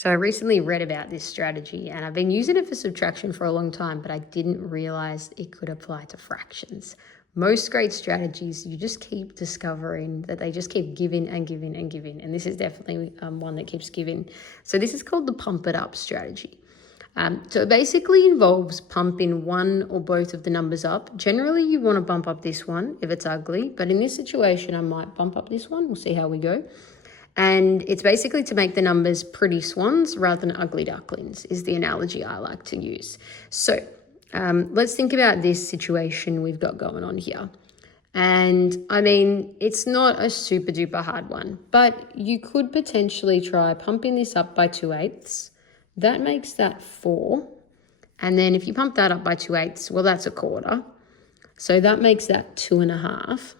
So I recently read about this strategy and I've been using it for subtraction for a long time, but I didn't realize it could apply to fractions. Most great strategies, you just keep discovering that they just keep giving and giving and giving. And this is definitely one that keeps giving. So this is called the pump it up strategy. So it basically involves pumping one or both of the numbers up. Generally, you want to bump up this one if it's ugly, but in this situation, I might bump up this one. We'll see how we go. And it's basically to make the numbers pretty swans rather than ugly ducklings is the analogy I like to use. So let's think about this situation we've got going on here. And I mean, it's not a super duper hard one, but you could potentially try pumping this up by 2/8. That makes that 4. And then if you pump that up by 2/8, well, that's a quarter. So that makes that 2.5.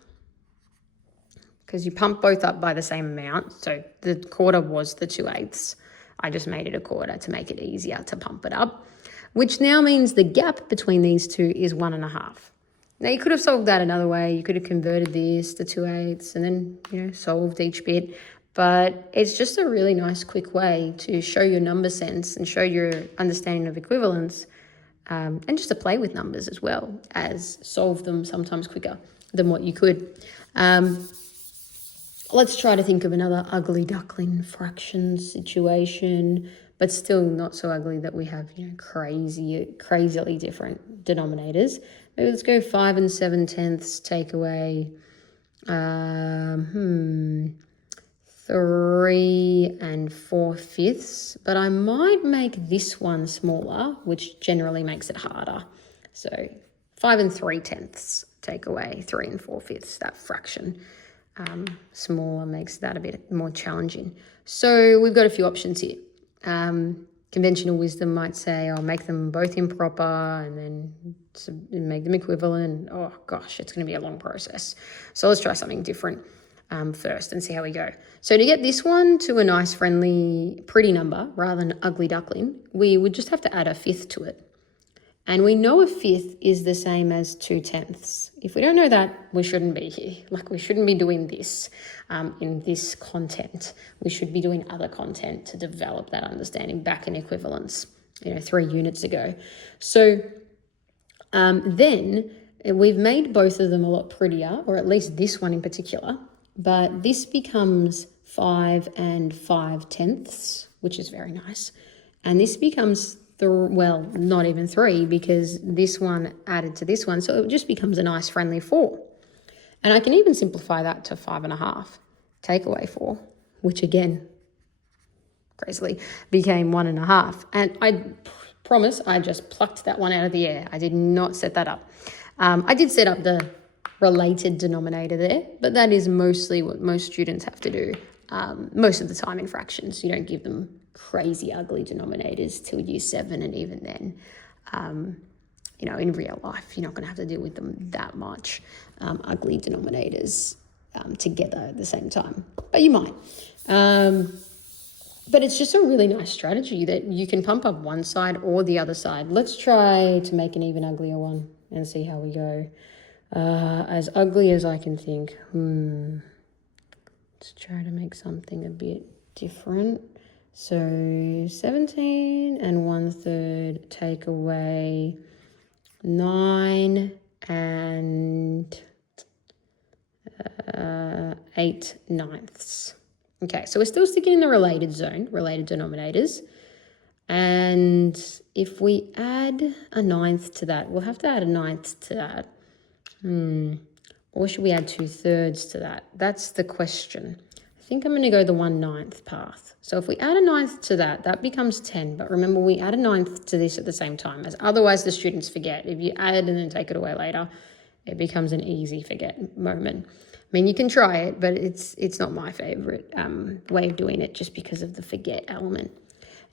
Because you pump both up by the same amount. So the quarter was the 2/8. I just made it a quarter to make it easier to pump it up, which now means the gap between these two is 1.5. Now you could have solved that another way. You could have converted this to 2/8 and then, solved each bit. But it's just a really nice, quick way to show your number sense and show your understanding of equivalence, and just to play with numbers as well as solve them sometimes quicker than what you could. Let's try to think of another ugly duckling fraction situation, but still not so ugly that we have, crazily different denominators. Maybe let's go 5 7/10, take away 3 4/5. But I might make this one smaller, which generally makes it harder. So 5 3/10, take away 3 4/5, that fraction. Smaller makes that a bit more challenging. So we've got a few options here. Conventional wisdom might say, I'll make them both improper and then make them equivalent. Oh gosh, it's going to be a long process. So let's try something different first and see how we go. So to get this one to a nice, friendly, pretty number rather than ugly duckling, we would just have to add a 5th to it. And we know a 5th is the same as 2/10. If we don't know that, we shouldn't be here. We shouldn't be doing this in this content. We should be doing other content to develop that understanding back in equivalence, 3 units ago. So then we've made both of them a lot prettier, or at least this one in particular, but this becomes 5 5/10, which is very nice. And this becomes not even 3, because this one added to this one. So it just becomes a nice friendly 4. And I can even simplify that to 5.5, take away 4, which again, crazily, became 1.5. And I promise I just plucked that one out of the air. I did not set that up. I did set up the related denominator there, but that is mostly what most students have to do most of the time in fractions. You don't give them crazy ugly denominators till year 7, and even then in real life you're not going to have to deal with them that much ugly denominators together at the same time, but you might. But it's just a really nice strategy that you can pump up one side or the other side. Let's try to make an even uglier one and see how we go. As ugly as I can think. Let's try to make something a bit different. So 17 1/3, take away 9 8/9. Okay, so we're still sticking in the related zone, related denominators. And if we add a 9th to that, we'll have to add a 9th to that. Or should we add 2/3 to that? That's the question. I think I'm going to go the 1/9 path. So if we add a 9th to that, that becomes 10. But remember, we add a 9th to this at the same time, as otherwise the students forget. If you add and then take it away later, it becomes an easy forget moment. I mean, you can try it, but it's not my favorite way of doing it, just because of the forget element.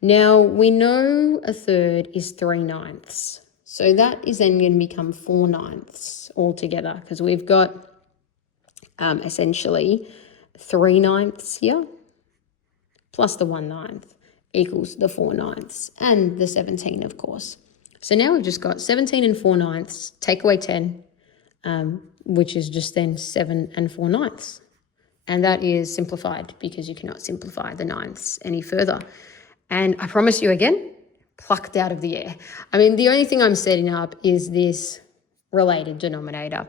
Now, we know a 1/3 is 3/9. So that is then going to become 4/9 altogether, because we've got essentially 3/9 here plus the 1/9 equals the 4/9 and the 17, of course. So now we've just got 17 4/9, take away 10, which is just then 7 4/9. And that is simplified because you cannot simplify the ninths any further. And I promise you again, plucked out of the air. I mean, the only thing I'm setting up is this related denominator.